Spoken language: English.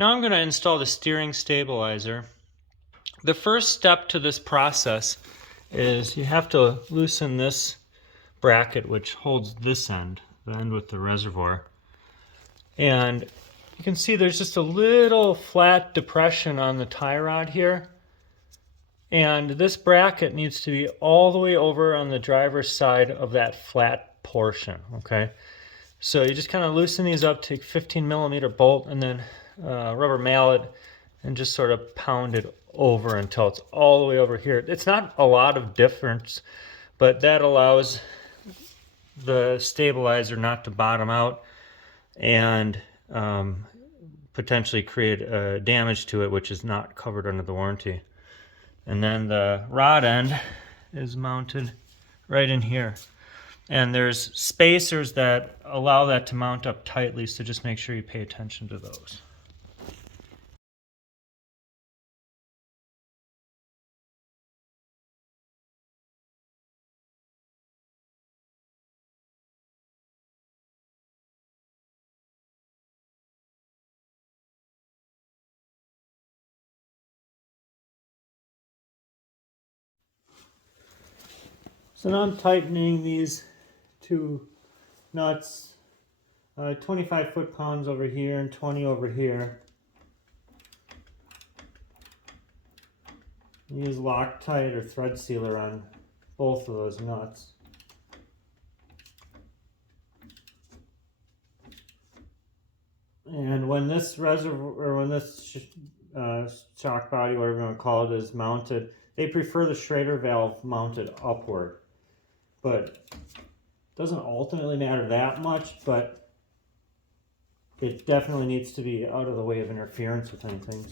Now I'm going to install the steering stabilizer. The first step to this process is you have to loosen this bracket which holds this end, the end with the reservoir. And you can see there's just a little flat depression on the tie rod here. And this bracket needs to be all the way over on the driver's side of that flat portion, okay? So you just kind of loosen these up, take 15mm bolt and then rubber mallet and just sort of pound it over until it's all the way over here. It's not a lot of difference, but that allows the stabilizer not to bottom out and potentially create damage to it, which is not covered under the warranty. And then the rod end is mounted right in here. And there's spacers that allow that to mount up tightly, so just make sure you pay attention to those. So now I'm tightening these two nuts, 25 foot-pounds over here and 20 over here. Use Loctite or thread sealer on both of those nuts. And when this reservoir, or when this shock body, whatever you want to call it, is mounted, they prefer the Schrader valve mounted upward. But it doesn't ultimately matter that much, but it definitely needs to be out of the way of interference with anything.